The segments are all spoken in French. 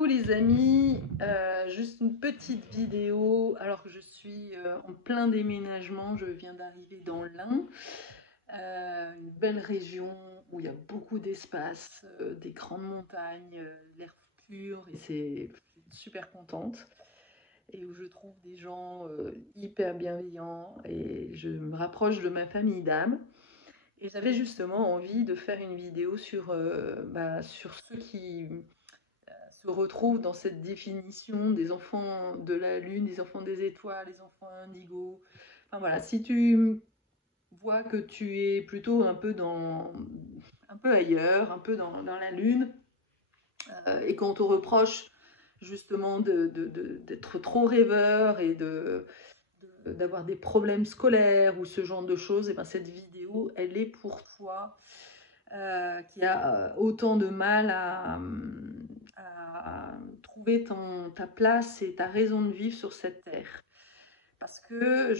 Coucou les amis, juste une petite vidéo alors que je suis en plein déménagement, je viens d'arriver dans l'Ain, une belle région où il y a beaucoup d'espace, des grandes montagnes, l'air pur et je suis super contente et où je trouve des gens hyper bienveillants et je me rapproche de ma famille d'âme. Et j'avais justement envie de faire une vidéo sur ceux qui se retrouvent dans cette définition des enfants de la Lune, des enfants des étoiles, des enfants indigo. Enfin voilà, si tu vois que tu es plutôt un peu ailleurs, un peu dans la Lune, et qu'on te reproche justement d'être trop rêveur et d'avoir des problèmes scolaires ou ce genre de choses, et ben cette vidéo, elle est pour toi qui a autant de mal à trouver ta place et ta raison de vivre sur cette terre. Parce que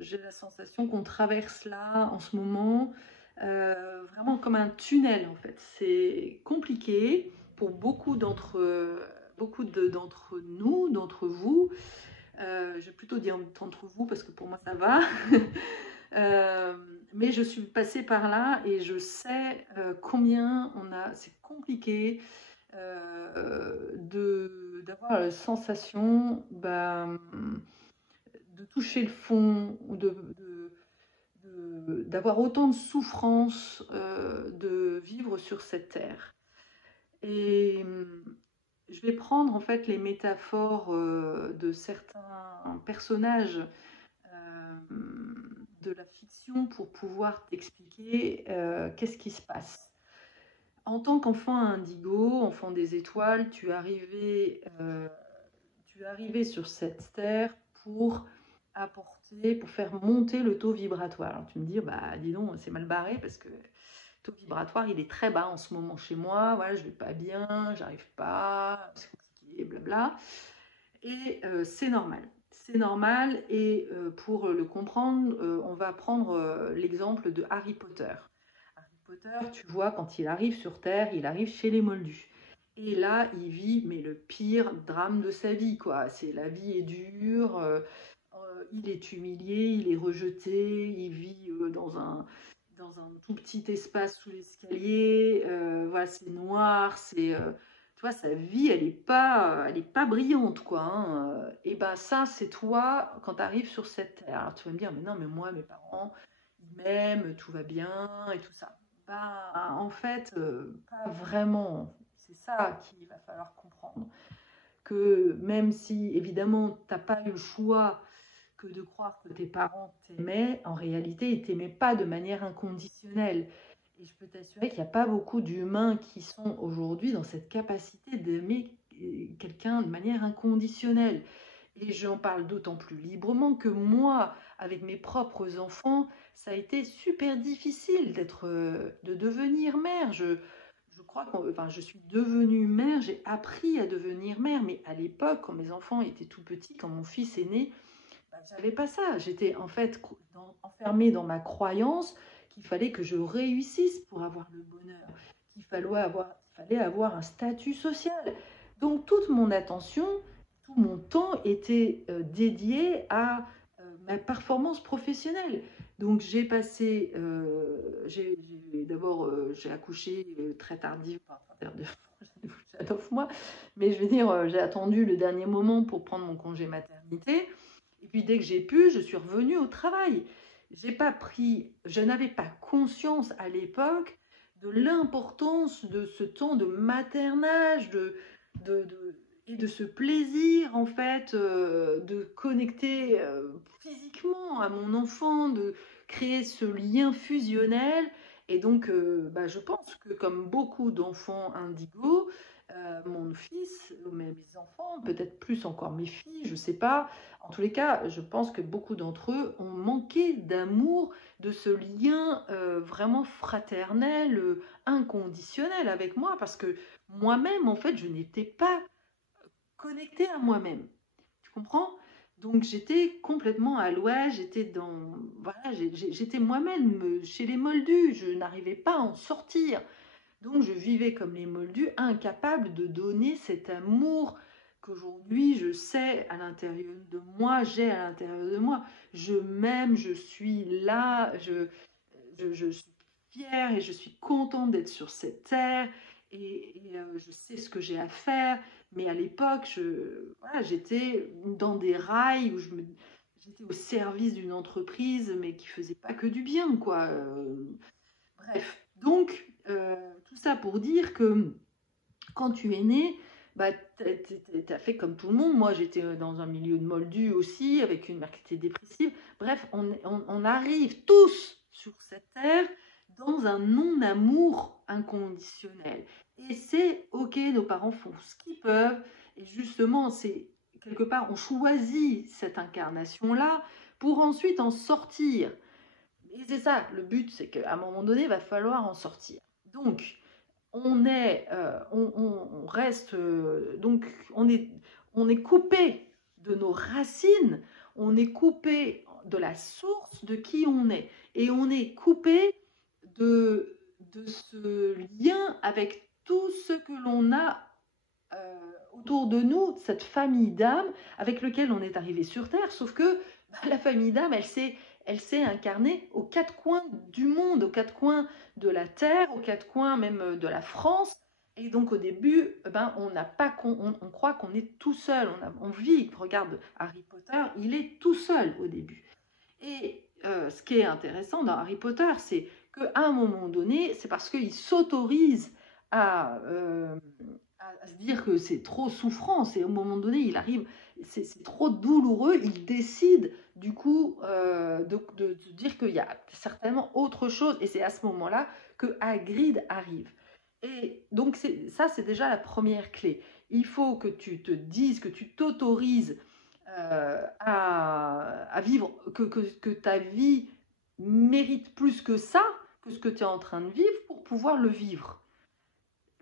j'ai la sensation qu'on traverse là, en ce moment, vraiment comme un tunnel, en fait. C'est compliqué pour d'entre nous, d'entre vous. Je vais plutôt dire d'entre vous, parce que pour moi, ça va. Euh, mais je suis passée par là et je sais c'est compliqué d'avoir la sensation de toucher le fond, d'avoir autant de souffrance de vivre sur cette terre. Et je vais prendre en fait les métaphores de certains personnages de la fiction pour pouvoir t'expliquer qu'est-ce qui se passe. En tant qu'enfant indigo, enfant des étoiles, tu es arrivé sur cette terre pour pour faire monter le taux vibratoire. Alors tu me dis, bah dis donc, c'est mal barré parce que le taux vibratoire, il est très bas en ce moment chez moi, voilà, je vais pas bien, j'arrive pas, c'est compliqué, blabla. Et c'est normal. C'est normal et pour le comprendre, on va prendre l'exemple de Harry Potter. Harry Potter, tu vois, quand il arrive sur Terre, il arrive chez les Moldus. Et là, il vit mais le pire drame de sa vie, quoi. C'est la vie est dure, il est humilié, il est rejeté, il vit dans un tout petit espace sous l'escalier. Voilà, c'est noir, tu vois, sa vie, elle est pas brillante, quoi. Hein. Et ben ça, c'est toi quand tu arrives sur cette terre. Alors tu vas me dire, mais non, mais moi, mes parents, ils m'aiment, tout va bien et tout ça. Bah, en fait, pas vraiment. C'est ça qu'il va falloir comprendre. Que même si, évidemment, tu n'as pas eu le choix que de croire que tes parents t'aimaient, en réalité, ils t'aimaient pas de manière inconditionnelle. Et je peux t'assurer qu'il n'y a pas beaucoup d'humains qui sont aujourd'hui dans cette capacité d'aimer quelqu'un de manière inconditionnelle. Et j'en parle d'autant plus librement que moi, avec mes propres enfants, ça a été super difficile de devenir mère. Je crois enfin, je suis devenue mère, j'ai appris à devenir mère, mais à l'époque, quand mes enfants étaient tout petits, quand mon fils est né, j'avais pas ça. J'étais en fait enfermée dans ma croyance qu'il fallait que je réussisse pour avoir le bonheur, fallait avoir un statut social. Donc toute mon attention, tout mon temps était dédié à ma performance professionnelle. Donc j'ai passé, d'abord j'ai accouché très tardivement, enfin, à 9 mois, mais je veux dire, j'ai attendu le dernier moment pour prendre mon congé maternité. Et puis dès que j'ai pu, je suis revenue au travail. Je n'avais pas conscience à l'époque de l'importance de ce temps de maternage, et de ce plaisir en fait de connecter physiquement à mon enfant, de créer ce lien fusionnel. Et donc, je pense que comme beaucoup d'enfants indigos, mon fils, mes enfants, peut-être plus encore mes filles, je ne sais pas. En tous les cas, je pense que beaucoup d'entre eux ont manqué d'amour, de ce lien vraiment fraternel, inconditionnel avec moi, parce que moi-même, en fait, je n'étais pas connectée à moi-même. Tu comprends? Donc j'étais complètement à l'ouest, voilà, j'étais moi-même chez les moldus, je n'arrivais pas à en sortir. Donc je vivais comme les moldus, incapable de donner cet amour qu'aujourd'hui je sais à l'intérieur de moi, j'ai à l'intérieur de moi. Je m'aime, je suis là, je suis fière et je suis contente d'être sur cette terre et je sais ce que j'ai à faire. Mais à l'époque, voilà, j'étais dans des rails où j'étais au service d'une entreprise, mais qui faisait pas que du bien, quoi. Bref, donc tout ça pour dire que quand tu es né, bah, t'as fait comme tout le monde. Moi, j'étais dans un milieu de moldus aussi, avec une mère qui était dépressive. Bref, on arrive tous sur cette terre dans un non-amour inconditionnel. Et c'est OK, nos parents font ce qu'ils peuvent. Et justement, c'est quelque part, on choisit cette incarnation-là pour ensuite en sortir. Et c'est ça, le but, c'est qu'à un moment donné, il va falloir en sortir. Donc, on reste, donc on est coupé de nos racines, on est coupé de la source de qui on est, et on est coupé de ce lien avec tout ce que l'on a autour de nous, cette famille d'âmes avec lequel on est arrivé sur Terre, sauf que la famille d'âmes, elle s'est incarnée aux quatre coins du monde, aux quatre coins de la Terre, aux quatre coins même de la France. Et donc au début, on n'a pas, on croit qu'on est tout seul, on vit. Regarde Harry Potter, il est tout seul au début. Et ce qui est intéressant dans Harry Potter, c'est qu'à un moment donné, c'est parce qu'il s'autorise à se dire que c'est trop souffrance et au moment donné il arrive, c'est trop douloureux, il décide du coup de dire qu'il y a certainement autre chose et c'est à ce moment-là que Hagrid arrive. Et donc ça c'est déjà la première clé. Il faut que tu te dises, que tu t'autorises à vivre, que ta vie mérite plus que ça, que ce que tu es en train de vivre pour pouvoir le vivre.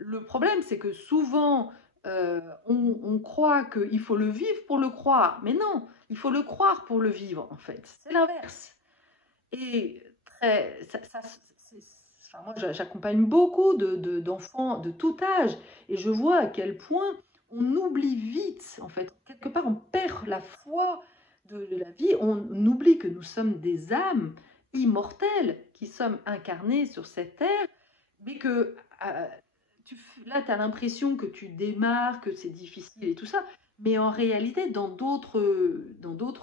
Le problème, c'est que souvent, on croit qu'il faut le vivre pour le croire. Mais non, il faut le croire pour le vivre, en fait. C'est l'inverse. Et enfin, moi, j'accompagne beaucoup d'enfants de tout âge. Et je vois à quel point on oublie vite, en fait. Quelque part, on perd la foi de la vie. On oublie que nous sommes des âmes immortelles qui sommes incarnées sur cette terre, mais que là, tu as l'impression que tu démarres, que c'est difficile et tout ça, mais en réalité, dans d'autres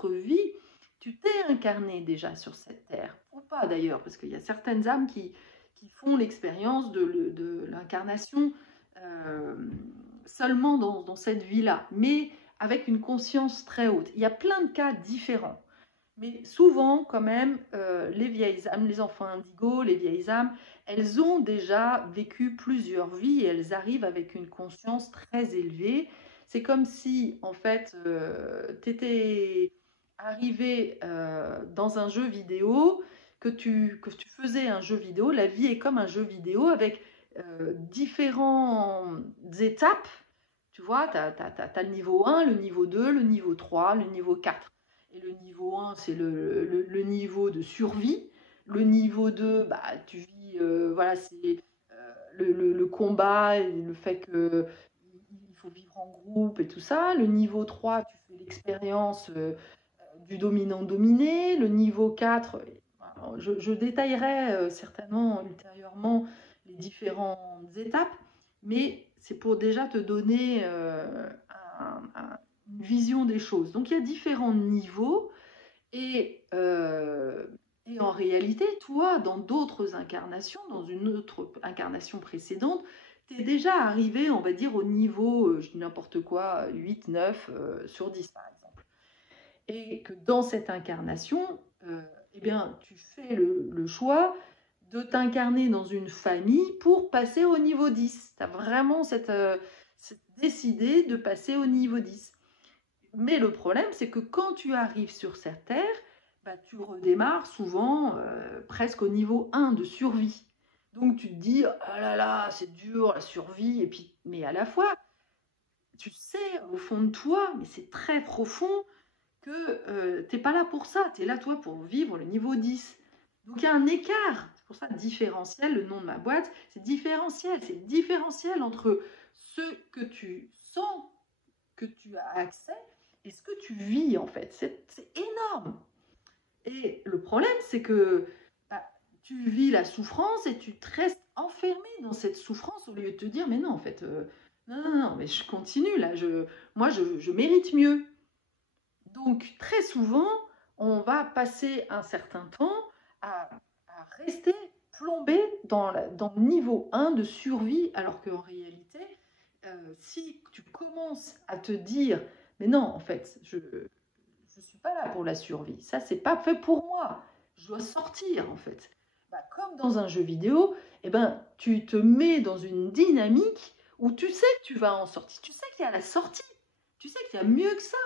vies, tu t'es incarné déjà sur cette terre, ou pas d'ailleurs, parce qu'il y a certaines âmes qui font l'expérience de l'incarnation seulement dans cette vie-là, mais avec une conscience très haute. Il y a plein de cas différents. Mais souvent, quand même, les vieilles âmes, les enfants indigos, les vieilles âmes, elles ont déjà vécu plusieurs vies et elles arrivent avec une conscience très élevée. C'est comme si, en fait, tu étais arrivé dans un jeu vidéo, que tu faisais un jeu vidéo. La vie est comme un jeu vidéo avec différentes étapes. Tu vois, tu as le niveau 1, le niveau 2, le niveau 3, le niveau 4. Et le niveau 1, c'est le niveau de survie. Le niveau 2, bah, tu vis, voilà, c'est le combat et le fait qu'il faut vivre en groupe et tout ça. Le niveau 3, tu fais l'expérience du dominant-dominé. Le niveau 4, je détaillerai certainement ultérieurement les différentes étapes, mais c'est pour déjà te donner une vision des choses. Donc il y a différents niveaux et en réalité, toi, dans d'autres incarnations, dans une autre incarnation précédente, tu es déjà arrivé, on va dire, au niveau, je dis n'importe quoi, 8, 9 sur 10 par exemple. Et que dans cette incarnation, eh bien, tu fais le choix de t'incarner dans une famille pour passer au niveau 10. Tu as vraiment décidé de passer au niveau 10. Mais le problème, c'est que quand tu arrives sur cette terre, bah, tu redémarres souvent presque au niveau 1 de survie. Donc tu te dis, oh là là, c'est dur la survie, et puis, mais à la fois, tu sais au fond de toi, mais c'est très profond, que tu n'es pas là pour ça, tu es là toi pour vivre le niveau 10. Donc il y a un écart C'est pour ça, différentiel, le nom de ma boîte, c'est différentiel. C'est différentiel entre ce que tu sens, que tu as accès, et ce que tu vis, en fait. C'est énorme. Et le problème, c'est que bah, tu vis la souffrance et tu te restes enfermé dans cette souffrance au lieu de te dire, mais non, en fait, non, mais je continue, là, moi, je mérite mieux. Donc, très souvent, on va passer un certain temps à rester plombé dans le niveau 1 de survie, alors qu'en réalité, si tu commences à te dire, mais non, en fait, je ne suis pas là pour la survie, ça, c'est pas fait pour moi, je dois sortir, en fait. Bah, comme dans un jeu vidéo, eh ben, tu te mets dans une dynamique où tu sais que tu vas en sortir, tu sais qu'il y a la sortie, tu sais qu'il y a mieux que ça.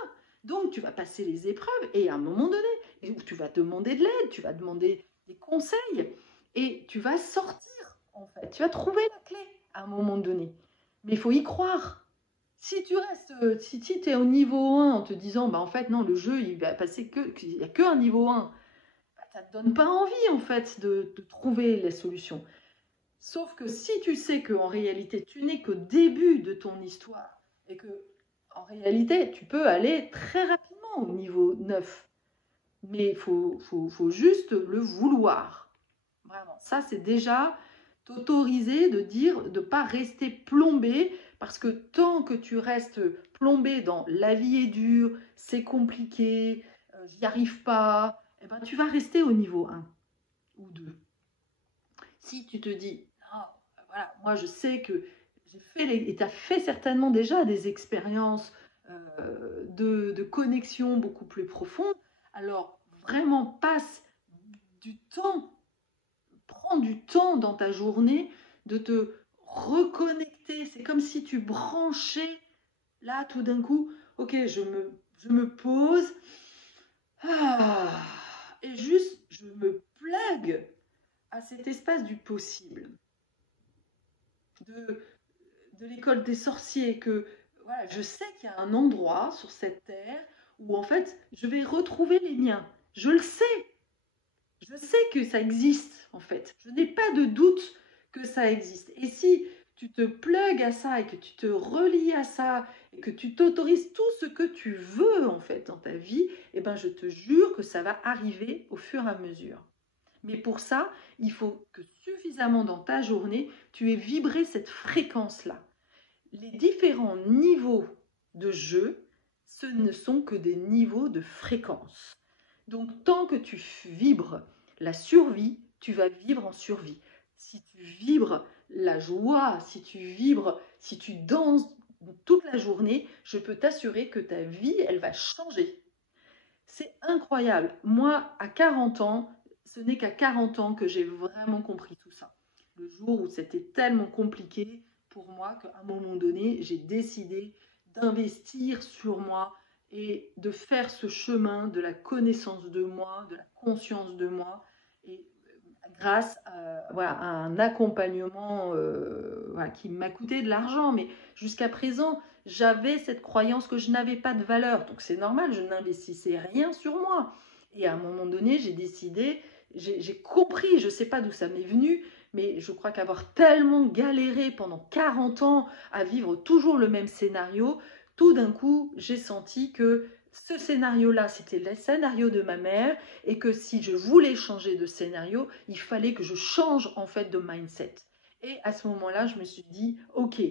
Donc, tu vas passer les épreuves et à un moment donné, tu vas demander de l'aide, tu vas demander des conseils et tu vas sortir, en fait. Tu vas trouver la clé à un moment donné. Mais il faut y croire. Si tu restes, si tu es au niveau 1 en te disant, bah, en fait, non, le jeu, il va passer qu'il n'y a qu'un niveau 1, bah, ça ne te donne pas envie, en fait, de trouver les solutions. Sauf que si tu sais qu'en réalité, tu n'es qu'au début de ton histoire et que en réalité, tu peux aller très rapidement au niveau 9. Mais il faut juste le vouloir. Vraiment. Ça, c'est déjà t'autoriser de dire, de ne pas rester plombé, parce que tant que tu restes plombé dans la vie est dure, c'est compliqué, j'y arrive pas, eh ben, tu vas rester au niveau 1 ou 2. Si tu te dis, non, voilà, moi je sais que j'ai fait, et tu as fait certainement déjà des expériences de connexion beaucoup plus profonde, alors vraiment passe du temps, prends du temps dans ta journée de te reconnecter. C'est comme si tu branchais, là tout d'un coup, ok, je me pose, et juste je me plug à cet espace du possible, de l'école des sorciers, que voilà, je sais qu'il y a un endroit sur cette terre où en fait je vais retrouver les miens. Je le sais. Je sais que ça existe en fait. Je n'ai pas de doute que ça existe. Et si tu te plugues à ça et que tu te relis à ça et que tu t'autorises tout ce que tu veux en fait dans ta vie, eh ben je te jure que ça va arriver au fur et à mesure. Mais pour ça, il faut que suffisamment dans ta journée, tu aies vibré cette fréquence-là. Les différents niveaux de jeu, ce ne sont que des niveaux de fréquence. Donc, tant que tu vibres la survie, tu vas vivre en survie. Si tu vibres la joie, si tu danses toute la journée, je peux t'assurer que ta vie, elle va changer. C'est incroyable. Moi, à 40 ans, ce n'est qu'à 40 ans que j'ai vraiment compris tout ça. Le jour où c'était tellement compliqué pour moi qu'à un moment donné, j'ai décidé d'investir sur moi et de faire ce chemin de la connaissance de moi, de la conscience de moi, et grâce à un accompagnement qui m'a coûté de l'argent. Mais jusqu'à présent, j'avais cette croyance que je n'avais pas de valeur. Donc c'est normal, je n'investissais rien sur moi. Et à un moment donné, j'ai décidé, j'ai compris, je ne sais pas d'où ça m'est venu, mais je crois qu'avoir tellement galéré pendant 40 ans à vivre toujours le même scénario, tout d'un coup, j'ai senti que ce scénario-là, c'était le scénario de ma mère, et que si je voulais changer de scénario, il fallait que je change en fait de mindset. Et à ce moment-là, je me suis dit, ok,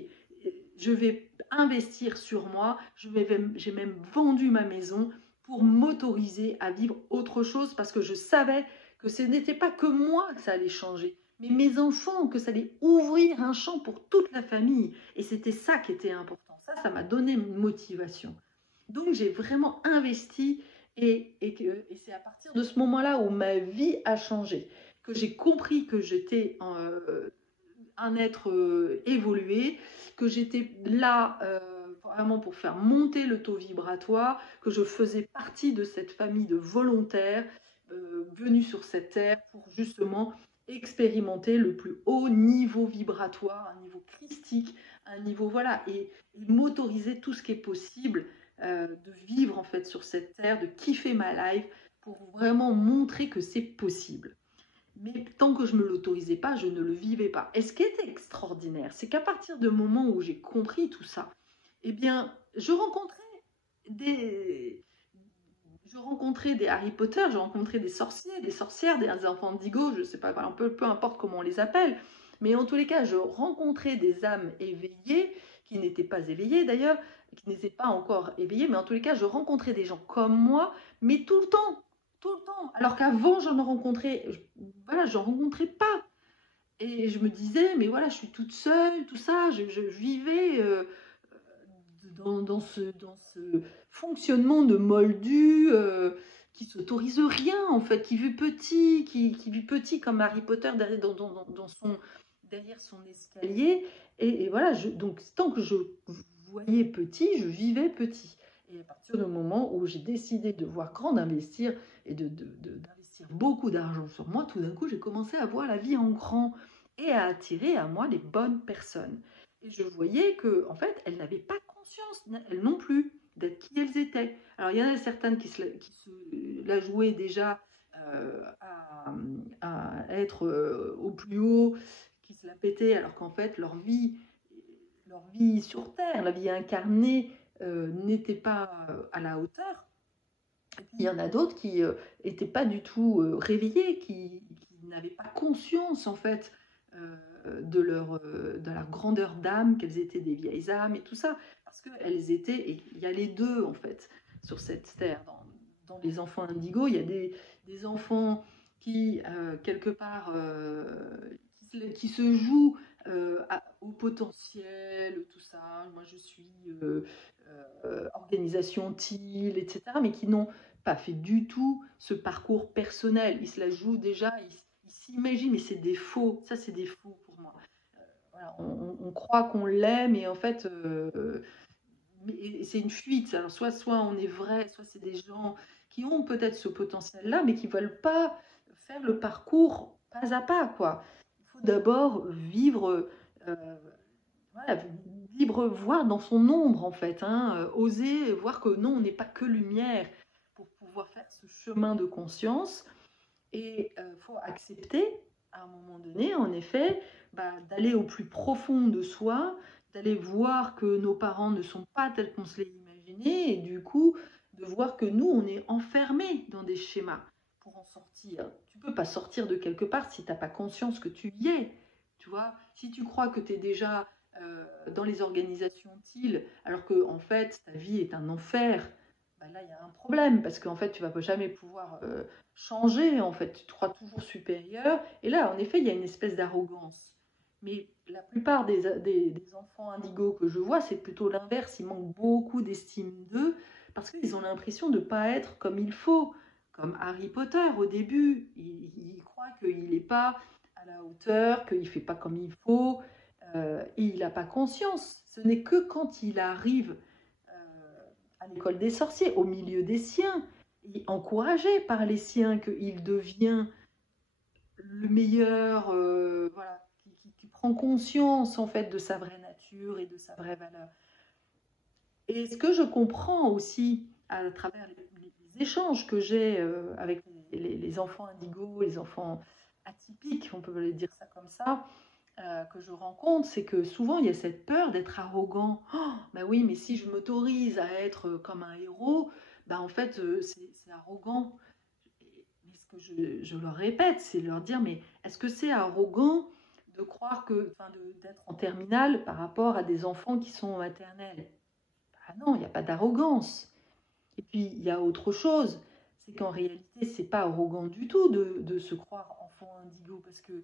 je vais investir sur moi, j'ai même vendu ma maison pour m'autoriser à vivre autre chose, parce que je savais que ce n'était pas que moi que ça allait changer, mais mes enfants, que ça allait ouvrir un champ pour toute la famille. Et c'était ça qui était important. Ça m'a donné une motivation. Donc j'ai vraiment investi, et c'est à partir de ce moment-là où ma vie a changé, que j'ai compris que j'étais un être évolué, que j'étais là vraiment pour faire monter le taux vibratoire, que je faisais partie de cette famille de volontaires venus sur cette terre pour justement expérimenter le plus haut niveau vibratoire, un niveau christique, un niveau voilà, et m'autoriser tout ce qui est possible de vivre en fait sur cette terre, de kiffer ma life pour vraiment montrer que c'est possible. Mais tant que je ne me l'autorisais pas, je ne le vivais pas. Et ce qui est extraordinaire, c'est qu'à partir du moment où j'ai compris tout ça, eh bien, des, je rencontrais des Harry Potter, je rencontrais des sorciers, des sorcières, des enfants indigo, je ne sais pas, un peu importe comment on les appelle, mais en tous les cas, je rencontrais des âmes éveillées, qui n'étaient pas éveillées d'ailleurs, qui n'étaient pas encore éveillées, mais en tous les cas, je rencontrais des gens comme moi, mais tout le temps, alors qu'avant, voilà, je ne rencontrais pas. Et je me disais, mais voilà, je suis toute seule, tout ça, je vivais dans ce fonctionnement de moldu qui s'autorise rien, en fait, qui vit petit comme Harry Potter derrière son escalier. Et voilà, donc tant que je voyais petit, je vivais petit. Et à partir du moment où j'ai décidé de voir grand, d'investir et d'investir beaucoup d'argent sur moi, tout d'un coup, j'ai commencé à voir la vie en grand et à attirer à moi les bonnes personnes. Et je voyais que, en fait, elles n'avaient pas conscience, elles non plus, d'être qui elles étaient. Alors, il y en a certaines qui se la jouaient déjà à être au plus haut, qui se la pétaient, alors qu'en fait, leur vie sur Terre, la vie incarnée, n'était pas à la hauteur. Et puis, il y en a d'autres qui n'étaient pas du tout réveillées, qui n'avaient pas conscience, en fait, de leur grandeur d'âme, qu'elles étaient des vieilles âmes et tout ça. Parce qu'elles étaient, et il y a les deux, en fait, sur cette terre. Dans les enfants indigos, il y a des enfants qui, quelque part, qui se jouent au potentiel, tout ça. Moi, je suis organisation TIL, etc., mais qui n'ont pas fait du tout ce parcours personnel. Ils se la jouent déjà, ils s'imaginent, mais c'est des faux. Ça, c'est des faux pour moi. Voilà, on croit qu'on l'aime, et en fait, c'est une fuite. Alors, soit on est vrai, soit c'est des gens qui ont peut-être ce potentiel-là, mais qui ne veulent pas faire le parcours pas à pas, quoi. Il faut d'abord vivre, voilà, voir dans son ombre, en fait, hein, oser voir que non, on n'est pas que lumière pour pouvoir faire ce chemin de conscience. Et il faut accepter, à un moment donné, en effet, d'aller au plus profond de soi, d'aller voir que nos parents ne sont pas tels qu'on se les imaginait, et du coup, de voir que nous, on est enfermés dans des schémas pour en sortir. Tu ne peux pas sortir de quelque part si tu n'as pas conscience que tu y es. Tu vois, si tu crois que tu es déjà dans les organisations TIL, alors que en fait, ta vie est un enfer, là, il y a un problème, parce qu'en fait, tu ne vas jamais pouvoir changer, en fait, tu te crois toujours supérieur. Et là, en effet, il y a une espèce d'arrogance. Mais la plupart des enfants indigos que je vois, c'est plutôt l'inverse. Ils manquent beaucoup d'estime d'eux parce qu'ils ont l'impression de ne pas être comme il faut. Comme Harry Potter au début, il croit qu'il n'est pas à la hauteur, qu'il ne fait pas comme il faut, et il n'a pas conscience. Ce n'est que quand il arrive à l'école des sorciers, au milieu des siens, encouragé par les siens, qu'il devient le meilleur, voilà, qui prend conscience en fait de sa vraie nature et de sa vraie valeur. Et ce que je comprends aussi à travers les échanges que j'ai avec les enfants indigos, les enfants atypiques, on peut dire ça comme ça, que je rencontre, c'est que souvent il y a cette peur d'être arrogant. Oh, bah oui, mais si je m'autorise à être comme un héros, bah en fait c'est arrogant. Mais ce que je leur répète, c'est leur dire, mais est-ce que c'est arrogant de croire que, enfin, d'être en terminale par rapport à des enfants qui sont en maternelle? Ah non, il n'y a pas d'arrogance. Et puis il y a autre chose, c'est qu'en réalité c'est pas arrogant du tout de se croire enfant indigo, parce que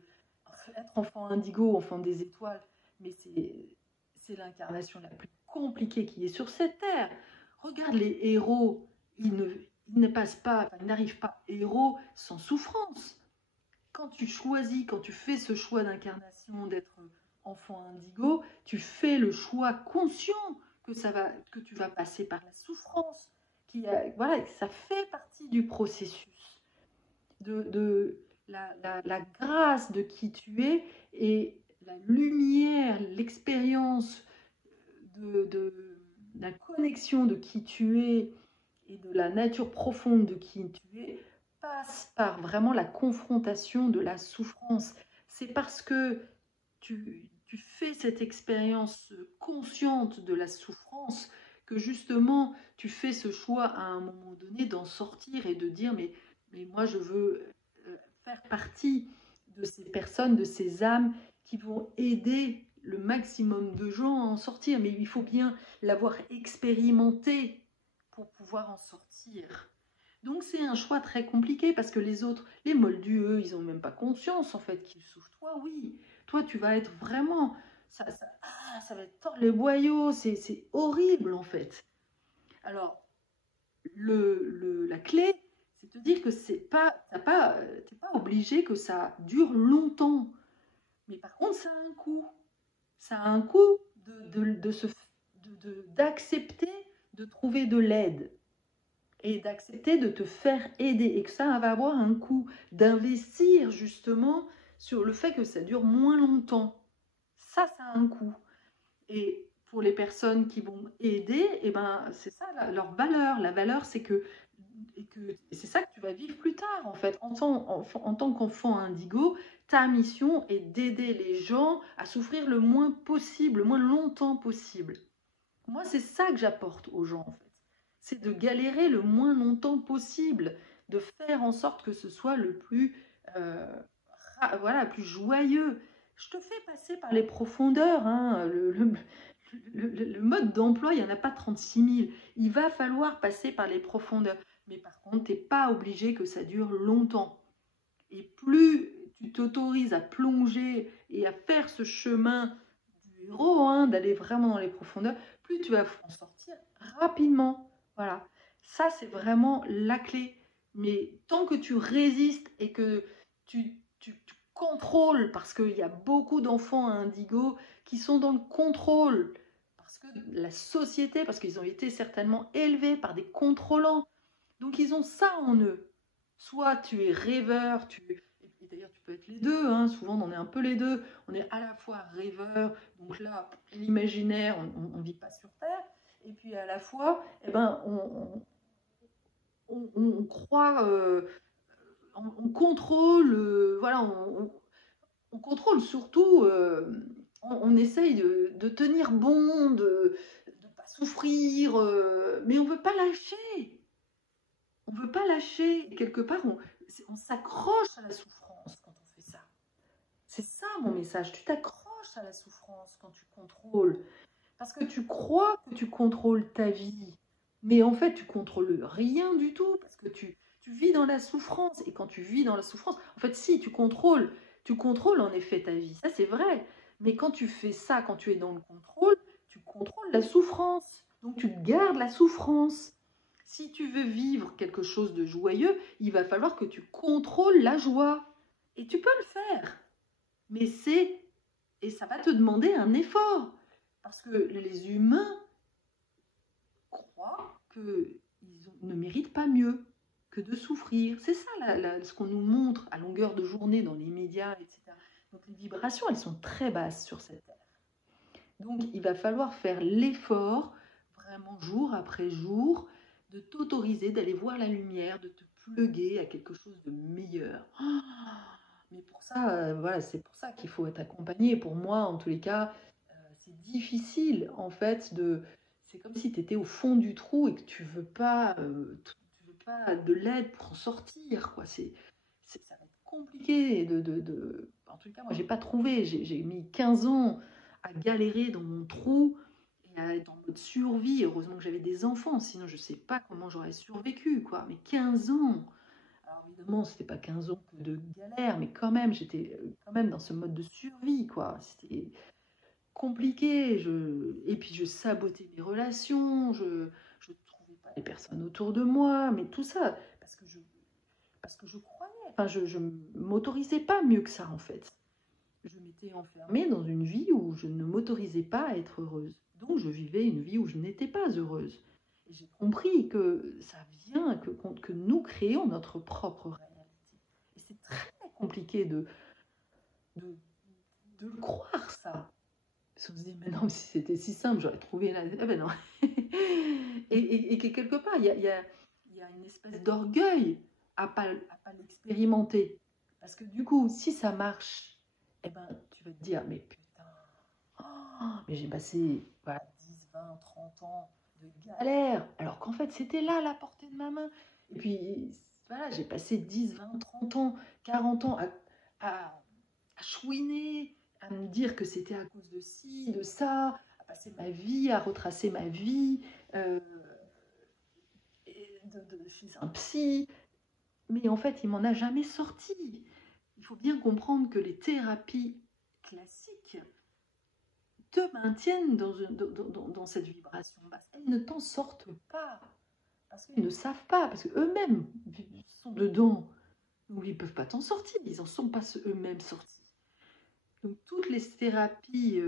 être enfant indigo, enfant des étoiles, mais c'est l'incarnation la plus compliquée qui est sur cette terre. Regarde les héros, ils ne passent pas, enfin, ils n'arrivent pas héros sans souffrance. Quand tu choisis, quand tu fais ce choix d'incarnation, d'être enfant indigo, tu fais le choix conscient que tu vas passer par la souffrance. Voilà, ça fait partie du processus de la grâce de qui tu es, et la lumière, l'expérience de la connexion de qui tu es et de la nature profonde de qui tu es passe par vraiment la confrontation de la souffrance. C'est parce que tu fais cette expérience consciente de la souffrance que justement tu fais ce choix à un moment donné d'en sortir et de dire mais moi je veux faire partie de ces personnes, de ces âmes qui vont aider le maximum de gens à en sortir. Mais il faut bien l'avoir expérimenté pour pouvoir en sortir. Donc c'est un choix très compliqué parce que les autres, les moldus, eux, ils n'ont même pas conscience en fait qu'ils souffrent. Toi, oui. Toi, tu vas être vraiment... ça va être tordre les boyaux, c'est horrible en fait. Alors, la clé, c'est de te dire que t'es pas obligé que ça dure longtemps. Mais par contre, ça a un coût. Ça a un coût d'accepter de trouver de l'aide et d'accepter de te faire aider et que ça va avoir un coût, d'investir justement sur le fait que ça dure moins longtemps. Ça a un coût. Et pour les personnes qui vont aider, et ben, c'est ça leur valeur. La valeur, c'est que c'est ça que tu vas vivre plus tard, en fait. En tant qu'enfant indigo, ta mission est d'aider les gens à souffrir le moins possible, le moins longtemps possible. Moi, c'est ça que j'apporte aux gens, en fait. C'est de galérer le moins longtemps possible, de faire en sorte que ce soit le plus, voilà, plus joyeux. Je te fais passer par les profondeurs, hein. Le mode d'emploi, il n'y en a pas 36 000. Il va falloir passer par les profondeurs. Mais par contre, tu n'es pas obligé que ça dure longtemps. Et plus tu t'autorises à plonger et à faire ce chemin du héros, hein, d'aller vraiment dans les profondeurs, plus tu vas en sortir rapidement. Voilà. Ça, c'est vraiment la clé. Mais tant que tu résistes et que tu contrôles, parce qu'il y a beaucoup d'enfants indigo qui sont dans le contrôle, parce que la société, parce qu'ils ont été certainement élevés par des contrôlants. Donc ils ont ça en eux. Soit tu es rêveur, et d'ailleurs tu peux être les deux, hein, souvent on est un peu les deux. On est à la fois rêveur, donc là, l'imaginaire, on ne vit pas sur Terre, et puis à la fois, eh ben, on croit, on contrôle, voilà, on contrôle surtout, on essaye de tenir bon, de ne pas souffrir, mais on ne veut pas lâcher. On ne veut pas lâcher. Quelque part, on s'accroche à la souffrance quand on fait ça. C'est ça mon message. Tu t'accroches à la souffrance quand tu contrôles. Parce que tu crois que tu contrôles ta vie. Mais en fait, tu contrôles rien du tout. Parce que tu vis dans la souffrance. Et quand tu vis dans la souffrance, en fait, si, tu contrôles en effet ta vie. Ça, c'est vrai. Mais quand tu fais ça, quand tu es dans le contrôle, tu contrôles la souffrance. Donc, tu gardes la souffrance. Si tu veux vivre quelque chose de joyeux, il va falloir que tu contrôles la joie. Et tu peux le faire. Mais et ça va te demander un effort. Parce que les humains croient qu'ils ne méritent pas mieux que de souffrir. C'est ça ce qu'on nous montre à longueur de journée dans les médias, etc. Donc les vibrations, elles sont très basses sur cette terre. Donc il va falloir faire l'effort, vraiment jour après jour, de t'autoriser d'aller voir la lumière, de te pluguer à quelque chose de meilleur. Mais pour ça, voilà, c'est pour ça qu'il faut être accompagné. Pour moi, en tous les cas, c'est difficile, en fait, c'est comme si tu étais au fond du trou et que tu veux pas de l'aide pour en sortir, quoi. Ça va être compliqué En tout cas, moi, j'ai pas trouvé. J'ai mis 15 ans à galérer dans mon trou et à être en mode survie. Heureusement que j'avais des enfants, sinon je sais pas comment j'aurais survécu, quoi. Mais 15 ans. Alors évidemment, c'était pas 15 ans de galère, mais quand même, j'étais quand même dans ce mode de survie, quoi. C'était compliqué. Et puis je sabotais mes relations, je ne trouvais pas les personnes autour de moi, mais tout ça parce que je croyais. Enfin, je ne m'autorisais pas mieux que ça, en fait. Je m'étais enfermée dans une vie où je ne m'autorisais pas à être heureuse. Donc je vivais une vie où je n'étais pas heureuse. Et j'ai compris que ça vient, que nous créons notre propre réalité. Et c'est très compliqué de le croire, ça. Parce qu'on se dit, mais non, si c'était si simple, j'aurais trouvé la... Ah ben non. et que quelque part, il y a une espèce d'orgueil à pas expérimenter. Parce que du coup, si ça marche, eh ben, tu vas te dire, mais putain, mais j'ai passé 10, 20, 30 ans de galère, alors qu'en fait, c'était là, à la portée de ma main. Et puis, voilà, j'ai passé 10, 20, 30 ans, 40 ans à chouiner, à me dire que c'était à cause de ci, de ça, à passer ma vie, à retracer ma vie, euh, chez un psy. Mais en fait, il m'en a jamais sorti. Il faut bien comprendre que les thérapies classiques te maintiennent dans cette vibration basse. Elles ne t'en sortent pas. Parce qu'ils ne savent pas, parce qu'eux-mêmes sont dedans. Donc ils ne peuvent pas t'en sortir, ils n'en sont pas eux-mêmes sortis. Donc toutes les thérapies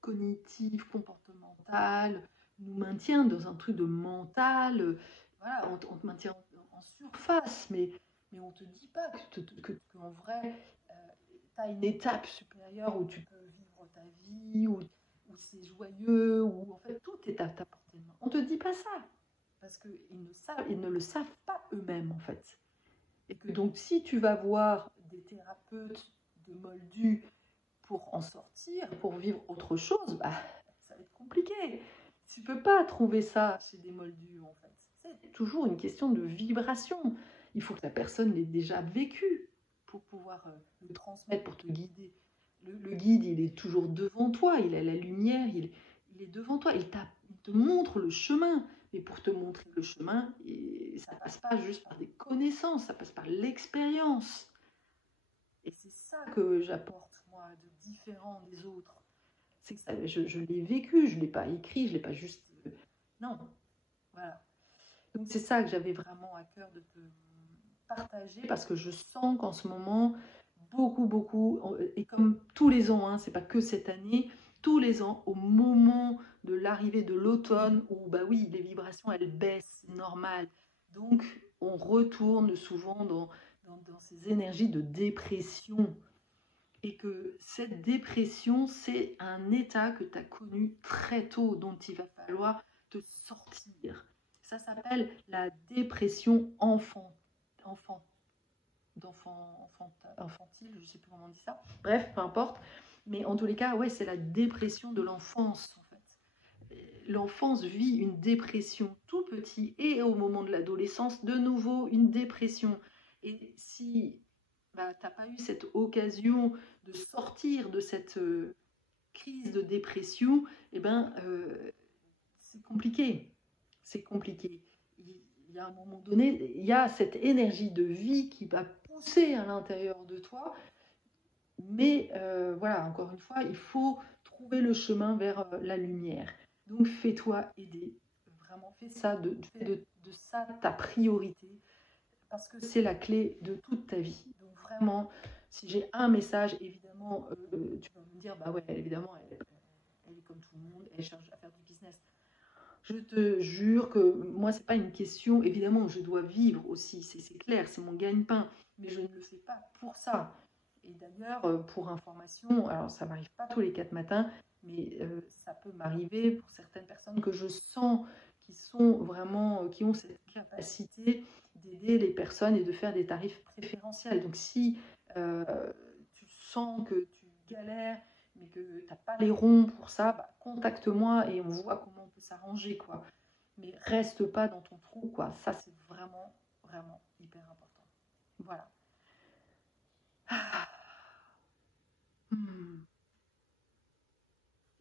cognitives, comportementales, nous maintiennent dans un truc de mental. Voilà, on te maintient en surface, mais on ne te dit pas qu'en vrai, tu as une étape supérieure où tu peux vivre ta vie, où c'est joyeux, où en fait tout est à ta portée de main. On ne te dit pas ça, parce qu'ils ne le savent pas eux-mêmes en fait. Et que donc si tu vas voir des thérapeutes de Moldus pour en sortir, pour vivre autre chose, bah, ça va être compliqué. Tu ne peux pas trouver ça chez des Moldus en fait. C'est toujours une question de vibration. Il faut que la personne l'ait déjà vécu pour pouvoir le transmettre, pour te guider. Le guide, il est toujours devant toi, il a la lumière, il est devant toi, il te montre le chemin. Mais pour te montrer le chemin, ça ne passe pas juste par des connaissances, ça passe par l'expérience. Et c'est ça que j'apporte, moi, de différent des autres. C'est que ça, je l'ai vécu, je ne l'ai pas écrit, je ne l'ai pas juste... non, voilà. Donc c'est ça que j'avais vraiment à cœur de te partager, parce que je sens qu'en ce moment, beaucoup, et comme tous les ans, hein, c'est pas que cette année, tous les ans, au moment de l'arrivée de l'automne, où bah oui, les vibrations elles baissent, c'est normal. Donc on retourne souvent dans ces énergies de dépression. Et que cette dépression, c'est un état que tu as connu très tôt, dont il va falloir te sortir. Ça s'appelle la dépression infantile, je ne sais plus comment on dit ça. Bref, peu importe. Mais en tous les cas, ouais, c'est la dépression de l'enfance, en fait. L'enfance vit une dépression tout petit, et au moment de l'adolescence, de nouveau une dépression. Et si bah, tu n'as pas eu cette occasion de sortir de cette crise de dépression, eh ben, c'est compliqué. C'est compliqué. Il y a un moment donné, il y a cette énergie de vie qui va pousser à l'intérieur de toi. Mais voilà, encore une fois, il faut trouver le chemin vers la lumière. Donc fais-toi aider. Vraiment, fais de ça ta priorité, parce que c'est la clé de toute ta vie. Donc vraiment, si j'ai un message, évidemment, tu vas me dire, bah ouais, évidemment, elle est comme tout le monde, elle cherche à faire du business. Je te jure que moi, c'est pas une question, évidemment, je dois vivre aussi, c'est clair, c'est mon gagne-pain, mais je ne le fais pas pour ça. Et d'ailleurs, pour information, alors ça m'arrive pas tous les 4 matins, mais ça peut m'arriver pour certaines personnes que je sens qui sont vraiment, qui ont cette capacité d'aider les personnes et de faire des tarifs préférentiels. Donc si tu sens que tu galères, mais que tu n'as pas les ronds pour ça, bah, contacte-moi et on voit comment on peut s'arranger, quoi. Mais reste pas dans ton trou, quoi. Ça, c'est vraiment, vraiment hyper important. Voilà. Ah.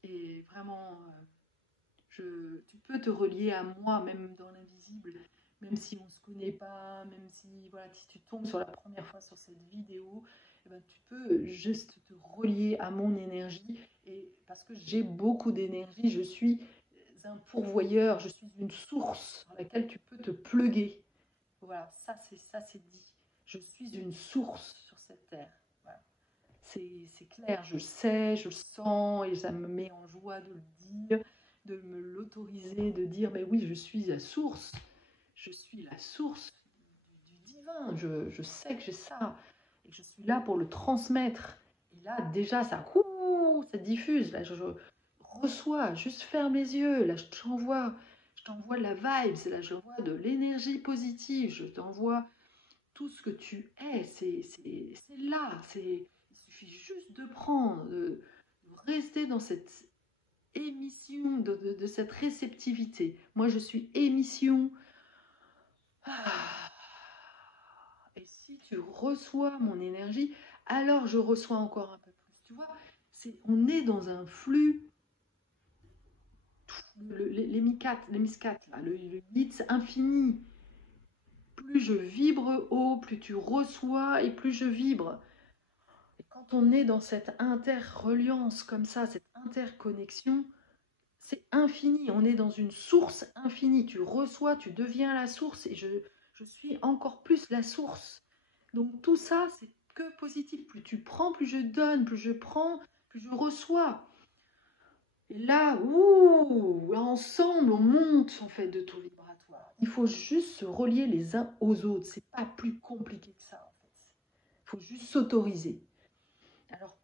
Et vraiment, tu peux te relier à moi, même dans l'invisible, même si on ne se connaît pas, même si, voilà, si tu tombes sur la première fois sur cette vidéo, eh ben, tu peux juste te relier à mon énergie. Et parce que j'ai beaucoup d'énergie, je suis un pourvoyeur, je suis une source dans laquelle tu peux te pluguer. Voilà, ça c'est dit. Je suis une source sur cette terre. Voilà. C'est clair, je sais, je sens, et ça me met en joie de le dire, de me l'autoriser, de dire, mais oui, je suis la source du divin, je sais que j'ai ça, et je suis là pour le transmettre. Et là, déjà, ça diffuse, là, je reçois, juste ferme les yeux, là, je t'envoie de la vibe, là, je t'envoie de l'énergie positive, je t'envoie tout ce que tu es, c'est là. Il suffit juste de prendre, de rester dans cette émission, de cette réceptivité. Moi, je suis émission. Et si tu reçois mon énergie, alors je reçois encore un peu plus. Tu vois, on est dans un flux, l'hémiscate, là, le blitz infini. Plus je vibre haut, plus tu reçois et plus je vibre. Et quand on est dans cette interreliance comme ça, cette interconnexion, c'est infini. On est dans une source infinie. Tu reçois, tu deviens la source et je suis encore plus la source. Donc tout ça, c'est que positif. Plus tu prends, plus je donne, plus je prends, plus je reçois. Et là, ensemble, on monte en fait de taux vibratoire. Il faut juste se relier les uns aux autres. C'est pas plus compliqué que ça en fait. Il faut juste s'autoriser. Alors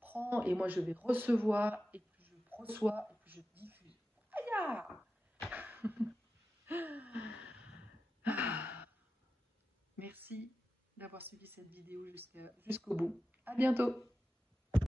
prends, et moi je vais recevoir, et plus je reçois, et plus je diffuse. Merci d'avoir suivi cette vidéo jusqu'au bout. À bientôt.